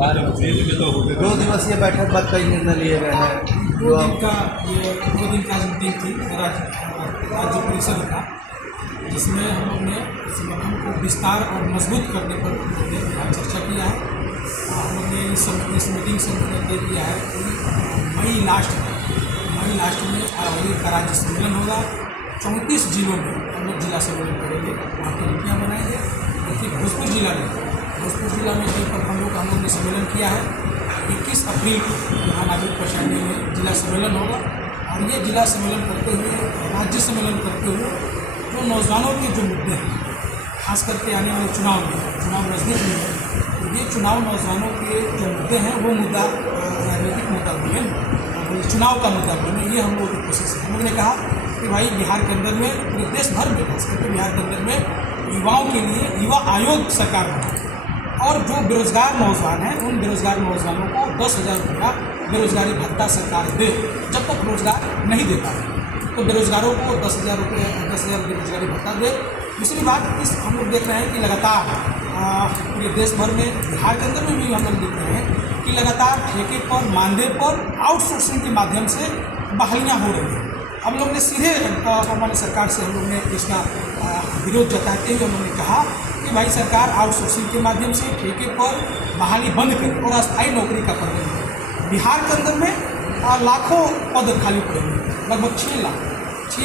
दो दिवसीय बैठक बाद कई निर्णय लिए गए हैं। दो दिन का मीटिंग थी राज्य परिषद का, जिसमें हम लोग ने संगठन को विस्तार और मजबूत करने पर चर्चा किया है। हम लोग ने इस मीटिंग से तय किया है कि मई लास्ट में अरावली का राज्य सम्मेलन होगा। 34 जिलों में हम लोग जिला सम्मेलन करेंगे, वहाँ की नीतियाँ बनाएंगे। देखिए भोजपुर जिला में कई प्रखंडों का हम लोग ने सम्मेलन किया है। 21 अप्रैल को यहाँ नागरिक प्रशासन में जिला सम्मेलन होगा और ये जिला सम्मेलन करते हुए, राज्य सम्मेलन करते हुए जो नौजवानों के जो मुद्दे हैं, खास करके आने वाले चुनाव नज़दीक में है, तो ये चुनाव नौजवानों के जो मुद्दे हैं वो मुद्दा राजनीतिक मुद्दा बने, चुनाव का मुद्दा बने, ये हम लोगों की कोशिश है। हम लोगों ने कहा कि भाई बिहार के अंदर में, पूरे देश भर में, खास करके बिहार के अंदर में युवाओं के लिए युवा आयोग सरकार बनाए और जो बेरोजगार नौजवान हैं उन बेरोजगार नौजवानों को 10,000 रुपया बेरोजगारी भत्ता सरकार दे। जब तक रोजगार नहीं देता है तो बेरोजगारों को 10,000 बेरोजगारी भत्ता दे। दूसरी बात, हम लोग देख रहे हैं कि लगातार पूरे देश भर में, बिहार के अंदर में भी हम लोग देख रहे हैं कि लगातार ठेके पर, मानदेय पर, आउटसोर्सिंग के माध्यम से बहालियाँ हो रही हैं। हम लोग ने सीधे हमारी सरकार से हम लोग ने इसका विरोध जताते हुए हम लोग ने कहा कि भाई सरकार आउटसोर्सिंग के माध्यम से ठेके पर बहाली बंद करे और अस्थायी नौकरी का प्रबंध करे। बिहार के अंदर में लाखों पद खाली पड़े हुए, लगभग 6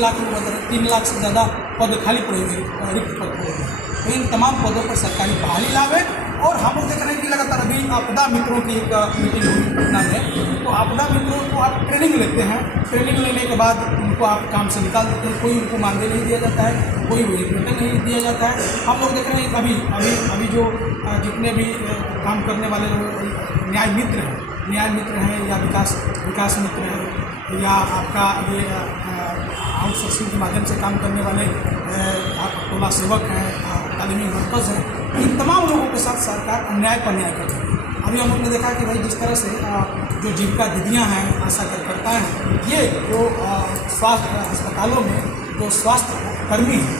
लाख लोग, 3 लाख से ज़्यादा पद खाली पड़े हुए, रिक्त पद पड़े हुए। तो इन तमाम पदों पर सरकारी बहाली लावे। और हम लोग देख रहे हैं कि लगातार अभी आपदा मित्रों की एक मीटिंग हुई पटना में, तो आपदा मित्रों को आप ट्रेनिंग लेते हैं, ट्रेनिंग लेने के बाद उनको आप काम से निकाल देते हैं। कोई उनको मानदेय नहीं दिया जाता है, कोई वेतन नहीं दिया जाता है। हम लोग देख रहे हैं अभी जो जितने भी काम करने वाले न्याय मित्र हैं या विकास मित्र हैं या आपका ये आउटसोर्सिंग के माध्यम से काम करने वाले टोला सेवक हैं, तालीमी वर्कर्स हैं, इन तमाम लोगों के साथ सरकार अन्याय पर न्याय कर रही है। अभी हम लोग ने देखा कि भाई जिस तरह से जो जीविका दीदियाँ हैं, आशा कार्यकर्ता हैं, ये जो स्वास्थ्य अस्पतालों में जो स्वास्थ्य कर्मी हैं,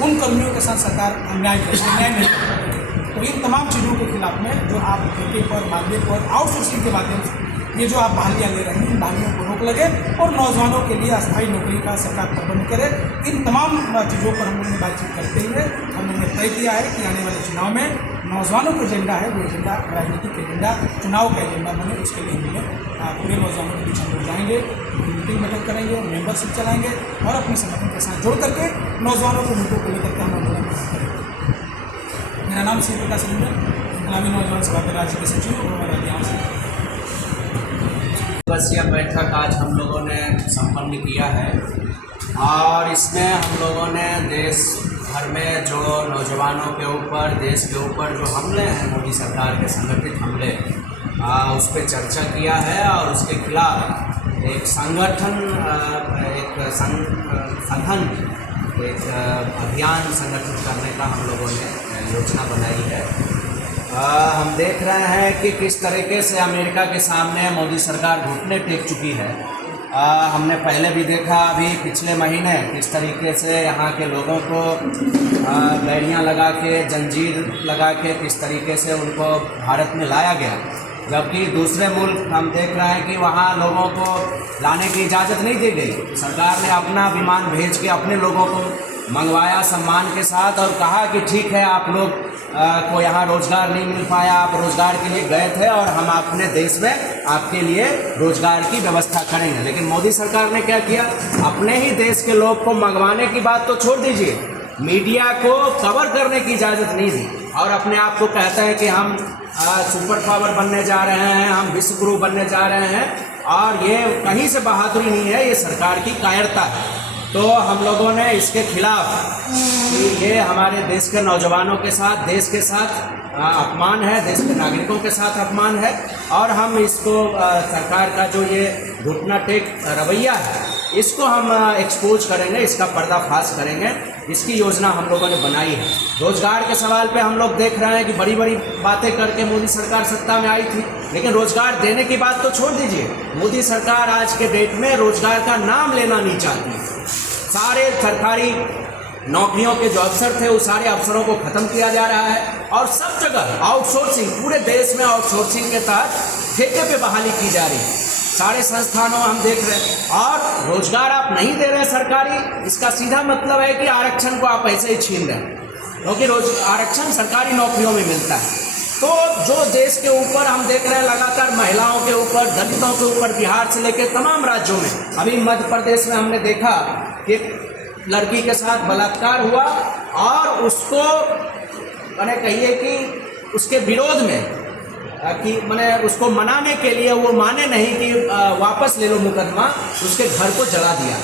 उन कर्मियों के साथ सरकार अन्याय नहीं कर रही है। तो इन तमाम चीज़ों के खिलाफ में जो आप ठेके पर, मानदेय पर, आउटसोर्सिंग के माध्यम से ये जो आप बहालियाँ ले रहे हैं, इन बहालियों को रोक लगे और नौजवानों के लिए अस्थायी नौकरी का सरकार प्रबंध करे। इन तमाम चीज़ों पर हम लोगों ने बातचीत करते हुए हम लोगों ने तय किया है कि आने वाले चुनाव में नौजवानों का एजेंडा है, वो एजेंडा राजनीतिक एजेंडा, चुनाव का एजेंडा बने। उसके लिए हम लोग पूरे नौजवानों के बीच हम लोग जाएंगे, मीटिंग बैठक करेंगे, मेंबरशिप चलाएंगे और अपने संगठन के साथ जोड़ करके नौजवानों को मुद्दों को लेकर के हम आंदोलन करेंगे। मेरा नाम श्री प्रकाश सिंह है, इनकलाबी नौजवान सभा के राज्य के सचिव और यहाँ से दिवसीय बैठक आज हम लोगों ने संपन्न किया है और इसमें हम लोगों ने देश भर में जो नौजवानों के ऊपर, देश के ऊपर जो हमले हैं, मोदी सरकार के संगठित हमले, उस पर चर्चा किया है और उसके खिलाफ एक संगठन, एक अभियान संगठित करने का हम लोगों ने योजना बनाई है। हम देख रहे हैं कि किस तरीके से अमेरिका के सामने मोदी सरकार घुटने टेक चुकी है। हमने पहले भी देखा, अभी पिछले महीने किस तरीके से यहाँ के लोगों को बेड़ियाँ लगा के, जंजीर लगा के किस तरीके से उनको भारत में लाया गया, जबकि दूसरे मुल्क हम देख रहे हैं कि वहाँ लोगों को लाने की इजाज़त नहीं दी गई। सरकार ने अपना विमान भेज के अपने लोगों को मंगवाया सम्मान के साथ और कहा कि ठीक है, आप लोग को यहाँ रोज़गार नहीं मिल पाया, आप रोज़गार के लिए गए थे और हम अपने देश में आपके लिए रोज़गार की व्यवस्था करेंगे। लेकिन मोदी सरकार ने क्या किया, अपने ही देश के लोग को मंगवाने की बात तो छोड़ दीजिए, मीडिया को कवर करने की इजाज़त नहीं दी और अपने आप को कहते हैं कि हम सुपर पावर बनने जा रहे हैं, हम विश्व गुरु बनने जा रहे हैं। और ये कहीं से बहादुरी नहीं है, ये सरकार की कायरता है। तो हम लोगों ने इसके खिलाफ कि ये हमारे देश के नौजवानों के साथ, देश के साथ अपमान है, देश के नागरिकों के साथ अपमान है और हम इसको सरकार का जो ये घुटना टेक रवैया है, इसको हम एक्सपोज करेंगे, इसका पर्दाफाश करेंगे। इसकी योजना हम लोगों ने बनाई है। रोजगार के सवाल पे हम लोग देख रहे हैं कि बड़ी बड़ी बातें करके मोदी सरकार सत्ता में आई थी, लेकिन रोजगार देने की बात तो छोड़ दीजिए। मोदी सरकार आज के डेट में रोजगार का नाम लेना नहीं चाहती। सारे सरकारी नौकरियों के जो अवसर थे उस सारे अवसरों को ख़त्म किया जा रहा है और सब जगह आउटसोर्सिंग, पूरे देश में आउटसोर्सिंग के तहत ठेके पे बहाली की जा रही है। सारे संस्थानों हम देख रहे हैं और रोजगार आप नहीं दे रहे सरकारी, इसका सीधा मतलब है कि आरक्षण को आप ऐसे ही छीन रहे हैं, क्योंकि आरक्षण सरकारी नौकरियों में मिलता है। तो जो देश के ऊपर हम देख रहे हैं लगातार महिलाओं के ऊपर, दलितों के ऊपर, बिहार से लेकर तमाम राज्यों में, अभी मध्य प्रदेश में हमने देखा कि एक लड़की के साथ बलात्कार हुआ और उसको मैंने कहिए कि उसके विरोध में कि मैंने उसको मनाने के लिए, वो माने नहीं कि वापस ले लो मुकदमा, उसके घर को जला दिया।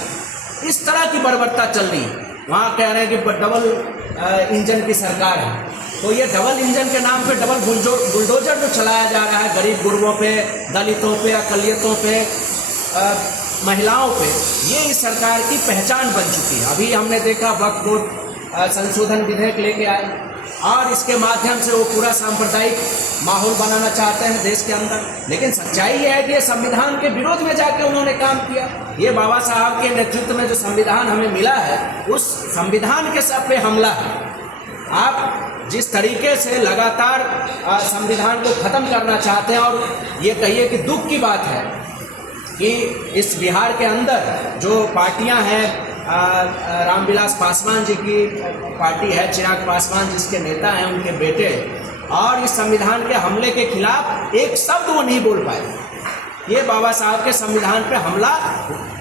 इस तरह की बर्बरता चल रही है। वहाँ कह रहे हैं कि डबल इंजन की सरकार है, तो ये डबल इंजन के नाम पे डबल बुलडोजर जो चलाया जा रहा है गरीब गुरबों पे, दलितों पे, अकलियतों पे, महिलाओं पे, ये इस सरकार की पहचान बन चुकी है। अभी हमने देखा वक्फ बोर्ड संशोधन विधेयक लेके आए और इसके माध्यम से वो पूरा सांप्रदायिक माहौल बनाना चाहते हैं देश के अंदर, लेकिन सच्चाई ये है कि ये संविधान के विरोध में जाके उन्होंने काम किया। ये बाबा साहब के नेतृत्व में जो संविधान हमें मिला है उस संविधान के सब पे हमला है। आप जिस तरीके से लगातार संविधान को ख़त्म करना चाहते हैं, और ये कहिए कि दुख की बात है कि इस बिहार के अंदर जो पार्टियां हैं, रामविलास पासवान जी की पार्टी है, चिराग पासवान जिसके नेता हैं, उनके बेटे, और इस संविधान के हमले के खिलाफ एक शब्द वो नहीं बोल पाए। ये बाबा साहब के संविधान पे हमला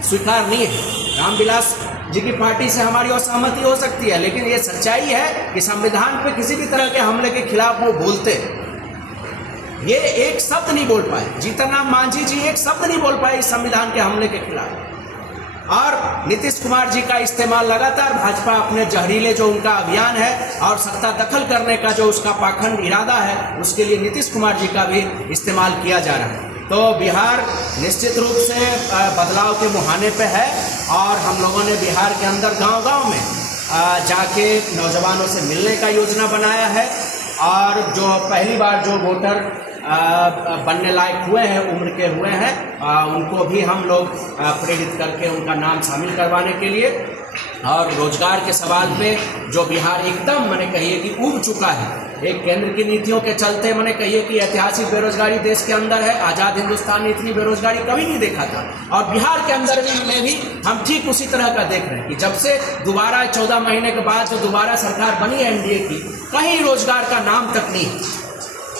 स्वीकार नहीं है। रामविलास जी की पार्टी से हमारी असहमति हो सकती है, लेकिन ये सच्चाई है कि संविधान पे किसी भी तरह के हमले के खिलाफ वो बोलते, ये एक शब्द नहीं बोल पाए। जीतन राम मांझी जी एक शब्द नहीं बोल पाए इस संविधान के हमले के खिलाफ। और नीतीश कुमार जी का इस्तेमाल लगातार भाजपा अपने जहरीले जो उनका अभियान है और सत्ता दखल करने का जो उसका पाखंड इरादा है, उसके लिए नीतीश कुमार जी का भी इस्तेमाल किया जा रहा है। तो बिहार निश्चित रूप से बदलाव के मुहाने पे है और हम लोगों ने बिहार के अंदर गांव-गांव में जाके नौजवानों से मिलने का योजना बनाया है और जो पहली बार जो वोटर बनने लायक हुए हैं, उम्र के हुए हैं, उनको भी हम लोग प्रेरित करके उनका नाम शामिल करवाने के लिए, और रोजगार के सवाल पे जो बिहार एकदम मैंने कहिए कि उब चुका है, एक केंद्र की नीतियों के चलते मैंने कहिए कि ऐतिहासिक बेरोजगारी देश के अंदर है। आज़ाद हिंदुस्तान ने इतनी बेरोजगारी कभी नहीं देखा था और बिहार के अंदर में भी हम ठीक उसी तरह का देख रहे हैं कि जब से दोबारा 14 महीने के बाद जो दोबारा सरकार बनी है एनडीए की, कहीं रोजगार का नाम तक नहीं।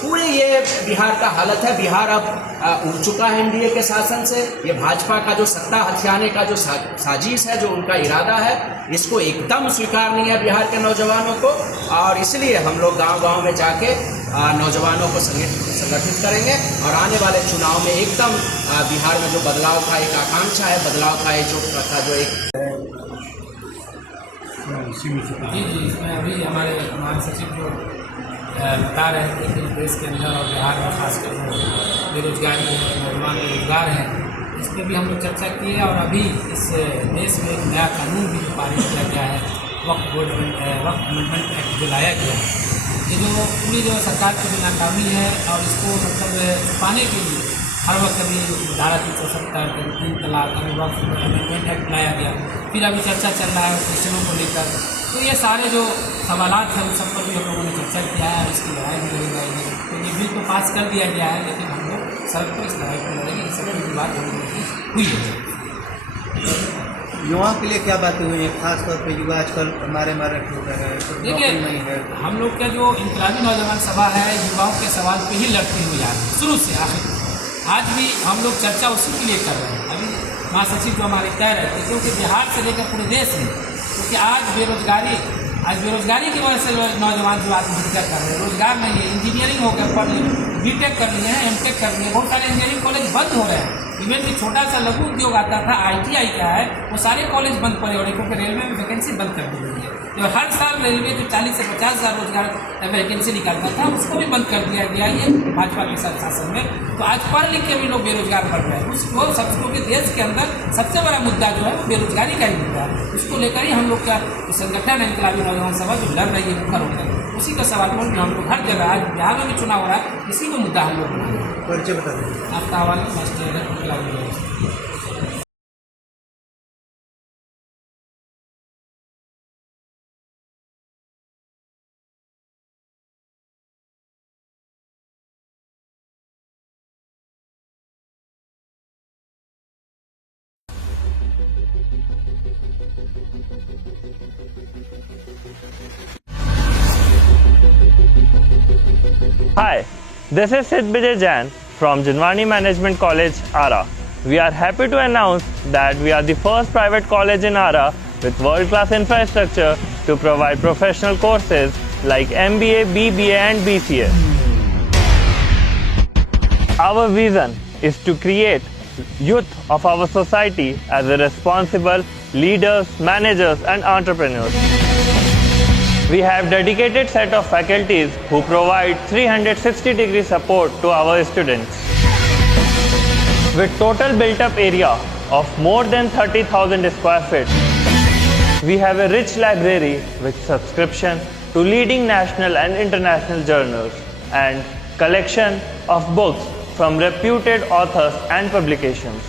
पूरे ये बिहार का हालत है। बिहार अब उब चुका है एनडीए के शासन से। ये भाजपा का जो सत्ता हथियाने का जो साजिश है, जो उनका इरादा है, इसको एकदम स्वीकार नहीं है बिहार के नौजवानों को, और इसलिए हम लोग गांव-गांव में जाके नौजवानों को संगठित करेंगे और आने वाले चुनाव में एकदम बिहार में जो बदलाव का एक आकांक्षा है, बदलाव का जो प्रथा जो एक जी इसमें अभी हमारे महासचिव जो बता रहे थे कि देश के अंदर और बिहार में खासकर जो बेरोजगारी है, नौजवान बेरोजगार हैं, इस पर भी हम लोग चर्चा की है। और अभी इस देश में एक नया कानून भी पारित किया गया है, वक्फ अमेंडमेंट एक्ट जो लाया गया है। ये जो पूरी जो सरकार की जो नाकामी है और इसको मतलब छुपाने के लिए हर वक्त अभी धारा 370, 3 तलाक, अभी वक्फ अमेंडमेंट एक्ट लाया गया, फिर अभी चर्चा चल रहा है क्वेश्चनों को लेकर। तो ये सारे जो सवालात हैं उन सब पर भी हम लोगों ने चर्चा किया है और इसकी लड़ाई भी लड़ी जाएगी। तो ये बिल तो पास कर दिया गया है, लेकिन हम लोग सड़क पर इस लड़ाई पर लड़ेंगे। इस समय भी बात हुई है। युवाओं के लिए क्या बातें हुई हैं, खासतौर पर युवा आजकल मारे फिर रहे हैं, देखिए हम लोग का जो इनकलाबी नौजवान सभा है, युवाओं के सवाल पे ही लड़ती हुई आ रही है शुरू से आखिर। आज भी हम लोग चर्चा उसी के लिए कर रहे हैं। अभी महासचिव जो हमारे कह रहे थे, क्योंकि बिहार से लेकर पूरे देश में, क्योंकि आज बेरोजगारी की वजह से नौजवान जो आत्महत्या कर रहे हैं, रोजगार नहीं है। इंजीनियरिंग होकर पढ़ लिए, बीटेक कर लिए हैं, एमटेक कर लिए, बहुत सारे इंजीनियरिंग कॉलेज बंद हो रहे हैं। इवन कि छोटा सा लघु उद्योग आता था, ITI का है, वो सारे कॉलेज बंद पड़े हो रहे, क्योंकि रेलवे में वैकेंसी बंद कर दी गई है। तो हर साल रेलवे जो 40 से 50 हज़ार रोजगार वैकेंसी निकालता था, उसको भी बंद कर दिया गया ये भाजपा के साथ शासन में। तो आज पढ़ लिख के भी लोग बेरोजगार बढ़ रहे हैं। उसको सबको के देश के अंदर सबसे बड़ा मुद्दा जो है वो बेरोजगारी का ही मुद्दा है। उसको लेकर ही हम लोग का संगठन इनकलाबी नौजवान सभा जो लड़ रही है मुखर होकर, उसी का सवाल पर हम लोग हर जगह, आज बिहार में भी चुनाव हो रहा है, इसी को मुद्दा हम लोग बना। परिचय बता दें आपका हवाला मास्टर है इनकलाबी। Hi, this is Sid Bijay Jain from Jinwani Management College, Ara. We are happy to announce that we are the first private college in Ara with world-class infrastructure to provide professional courses like MBA, BBA and BCA. Our vision is to create youth of our society as a responsible leaders, managers and entrepreneurs. We have dedicated set of faculties who provide 360-degree support to our students. With total built-up area of more than 30,000 square feet, we have a rich library with subscription to leading national and international journals and collection of books from reputed authors and publications.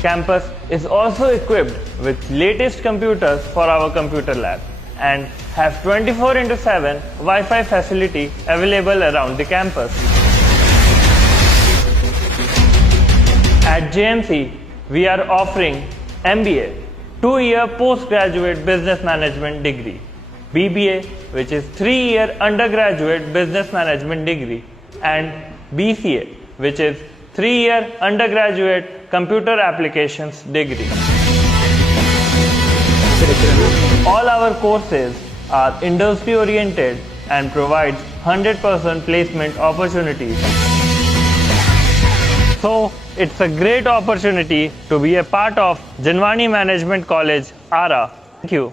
Campus is also equipped with latest computers for our computer lab and have 24/7 Wi-Fi facility available around the campus. At JMC, we are offering MBA, 2-year postgraduate business management degree, BBA, which is 3-year undergraduate business management degree, and BCA, which is 3-year undergraduate computer applications degree. All our courses are industry oriented and provide 100% placement opportunities. So it's a great opportunity to be a part of Jinwani Management College, Ara. Thank you.